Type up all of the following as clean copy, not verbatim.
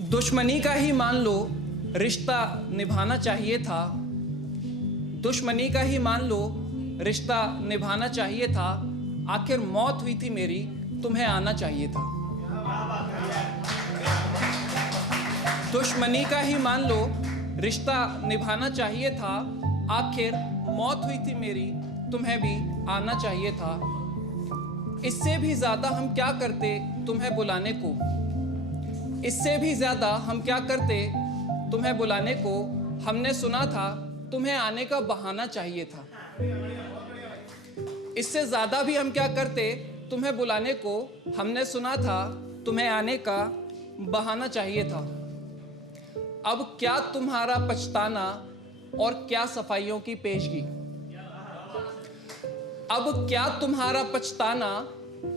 दुश्मनी का ही मान लो रिश्ता निभाना चाहिए था। दुश्मनी का ही मान लो रिश्ता निभाना चाहिए था। आखिर मौत हुई थी मेरी, तुम्हें आना चाहिए था। दुश्मनी का ही मान लो रिश्ता निभाना चाहिए था। आखिर मौत हुई थी मेरी, तुम्हें भी आना चाहिए था। इससे भी ज्यादा हम क्या करते तुम्हें बुलाने को। इससे भी ज्यादा हम क्या करते तुम्हें बुलाने को। हमने सुना था तुम्हें आने का बहाना चाहिए था। इससे ज्यादा भी हम क्या करते तुम्हें बुलाने को। हमने सुना था तुम्हें आने का बहाना चाहिए था। अब क्या तुम्हारा पछताना और क्या सफाइयों की पेशगी। अब क्या तुम्हारा पछताना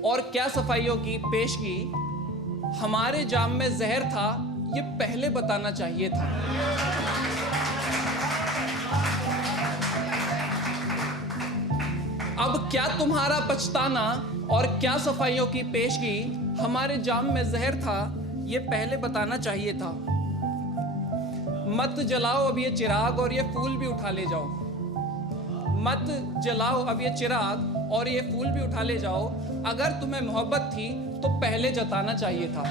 और क्या सफाइयों की पेशगी। हमारे जाम में जहर था, ये पहले बताना चाहिए था। अब क्या तुम्हारा पछताना और क्या सफाइयों की पेशगी। हमारे जाम में जहर था, ये पहले बताना चाहिए था। मत जलाओ अब ये चिराग और ये फूल भी उठा ले जाओ। मत जलाओ अब ये चिराग और ये फूल भी उठा ले जाओ। अगर तुम्हें मोहब्बत थी तो पहले जताना चाहिए था।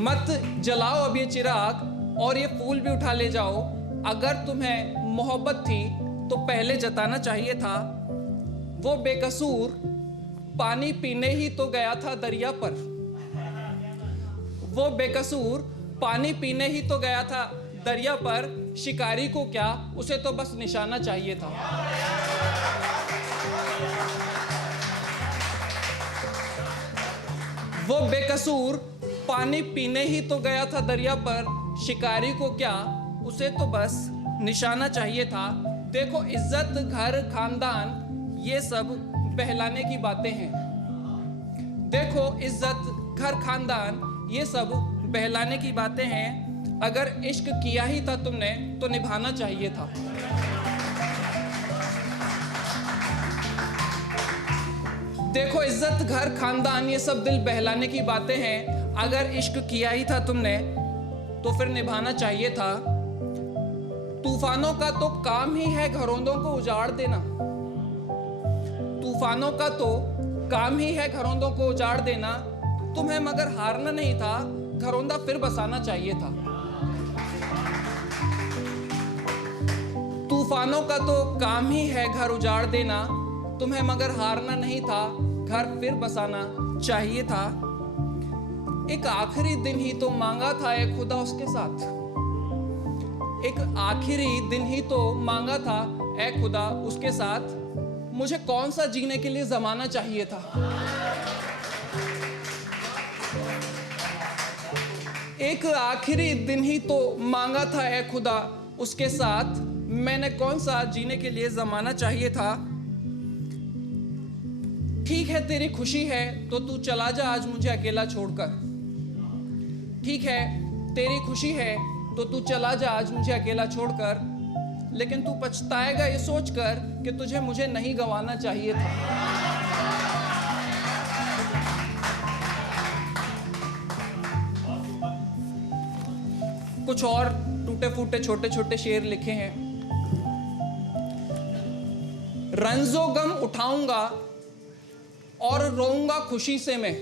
मत जलाओ अब ये चिराग और ये फूल भी उठा ले जाओ। अगर तुम्हें मोहब्बत थी तो पहले जताना चाहिए था। वो बेकसूर पानी पीने ही तो गया था दरिया पर। वो बेकसूर पानी पीने ही तो गया था दरिया पर। शिकारी को क्या, उसे तो बस निशाना चाहिए था। वो बेकसूर पानी पीने ही तो गया था दरिया पर। शिकारी को क्या, उसे तो बस निशाना चाहिए था। देखो इज्जत घर खानदान ये सब बहलाने की बातें हैं। देखो इज्जत घर खानदान ये सब बहलाने की बातें हैं। अगर इश्क किया ही था तुमने तो निभाना चाहिए था। देखो इज्जत घर खानदान ये सब दिल बहलाने की बातें हैं। अगर इश्क किया ही था तुमने तो फिर निभाना चाहिए था। तूफानों का तो काम ही है घरौंदों को उजाड़ देना। तूफानों का तो काम ही है घरौंदों को उजाड़ देना। तुम्हें मगर हारना नहीं था, घरौंदा फिर बसाना चाहिए था। तूफानों का तो काम ही है घर उजाड़ देना। तुम्हें मगर हारना नहीं था, घर फिर बसाना चाहिए था। एक आखिरी दिन ही तो मांगा था ए खुदा उसके साथ। एक आखिरी दिन ही तो मांगा था ए खुदा उसके साथ। मुझे कौन सा जीने के लिए जमाना चाहिए था। एक आखिरी दिन ही तो मांगा था ए खुदा उसके साथ। मैंने कौन सा जीने के लिए जमाना चाहिए था। ठीक है तेरी खुशी है तो तू चला जा आज मुझे अकेला छोड़कर। ठीक है तेरी खुशी है तो तू चला जा आज मुझे अकेला छोड़कर। लेकिन तू पछताएगा ये सोचकर कि तुझे मुझे नहीं गंवाना चाहिए था। कुछ और टूटे फूटे छोटे छोटे शेर लिखे हैं। रंजो गम उठाऊंगा और रोऊंगा खुशी से मैं।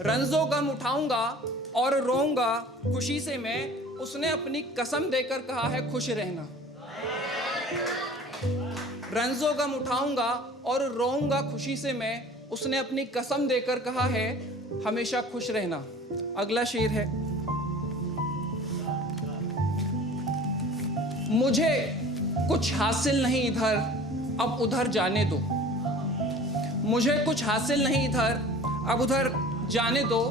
रंजो गम उठाऊंगा और रोऊंगा खुशी से मैं। उसने अपनी कसम देकर कहा है खुश रहना। रंजो गम उठाऊंगा और रोऊंगा खुशी से मैं। उसने अपनी कसम देकर कहा है हमेशा खुश रहना। अगला शेर है। मुझे कुछ हासिल नहीं इधर, अब उधर जाने दो। मुझे कुछ हासिल नहीं इधर, अब उधर जाने दो।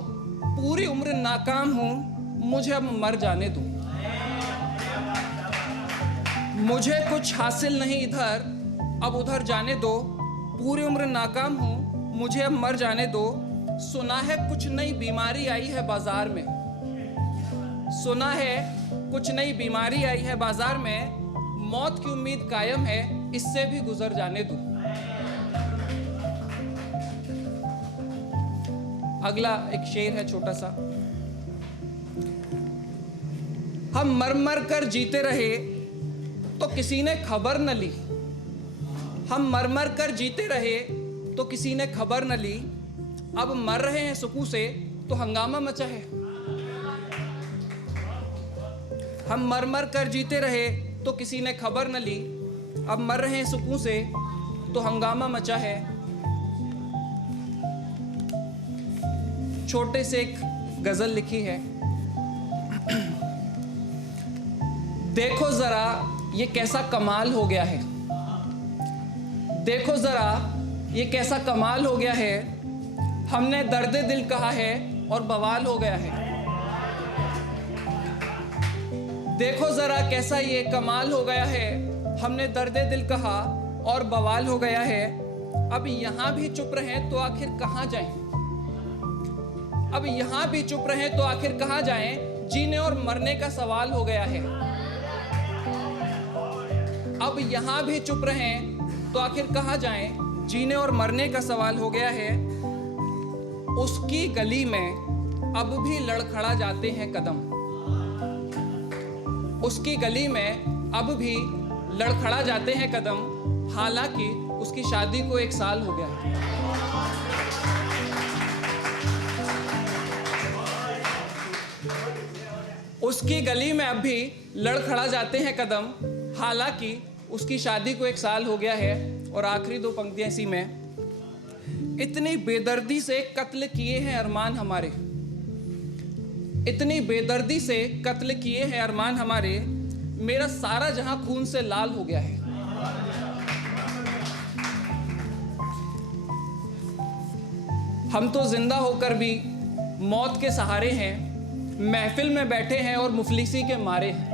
पूरी उम्र नाकाम हूं, मुझे अब मर जाने दो। मुझे कुछ हासिल नहीं इधर, अब उधर जाने दो। पूरी उम्र नाकाम हूं, मुझे अब मर जाने दो। सुना है कुछ नई बीमारी आई है बाजार में। सुना है कुछ नई बीमारी आई है बाजार में। मौत की उम्मीद कायम है, इससे भी गुजर जाने दो। अगला एक शेर है छोटा सा। हम मर मर कर जीते रहे तो किसी ने खबर न ली, हम मर मर कर जीते रहे तो किसी ने खबर न ली, अब मर रहे हैं सुकून से तो हंगामा मचा है। हम मर मर कर जीते रहे तो किसी ने खबर न ली, अब मर रहे हैं सुकून से तो हंगामा मचा है। छोटे से एक गजल लिखी है। देखो जरा ये कैसा कमाल हो गया है, देखो जरा ये कैसा कमाल हो गया है, हमने दर्द दिल कहा है और बवाल हो गया है। देखो जरा कैसा ये कमाल हो गया है, हमने दर्द दिल कहा और बवाल हो गया है। अब यहां भी चुप रहे तो आखिर कहां जाएं, अब यहां भी चुप रहे तो आखिर कहां जाएं, जीने और मरने का सवाल हो गया है। अब यहां भी चुप रहे तो आखिर कहां जाएं, जीने और मरने का सवाल हो गया है। उसकी गली में अब भी लड़खड़ा जाते हैं कदम, उसकी गली में अब भी लड़खड़ा जाते हैं कदम, हालांकि उसकी शादी को 1 साल हो गया है। उसकी गली में अब भी लड़खड़ा जाते हैं कदम, हालांकि उसकी शादी को 1 साल हो गया है। और आखिरी 2 पंक्तियां इसी में। इतनी बेदर्दी से कत्ल किए हैं अरमान हमारे, इतनी बेदर्दी से कत्ल किए हैं अरमान हमारे, मेरा सारा जहां खून से लाल हो गया है। हम तो जिंदा होकर भी मौत के सहारे हैं, महफिल में बैठे हैं और मुफलिसी के मारे हैं।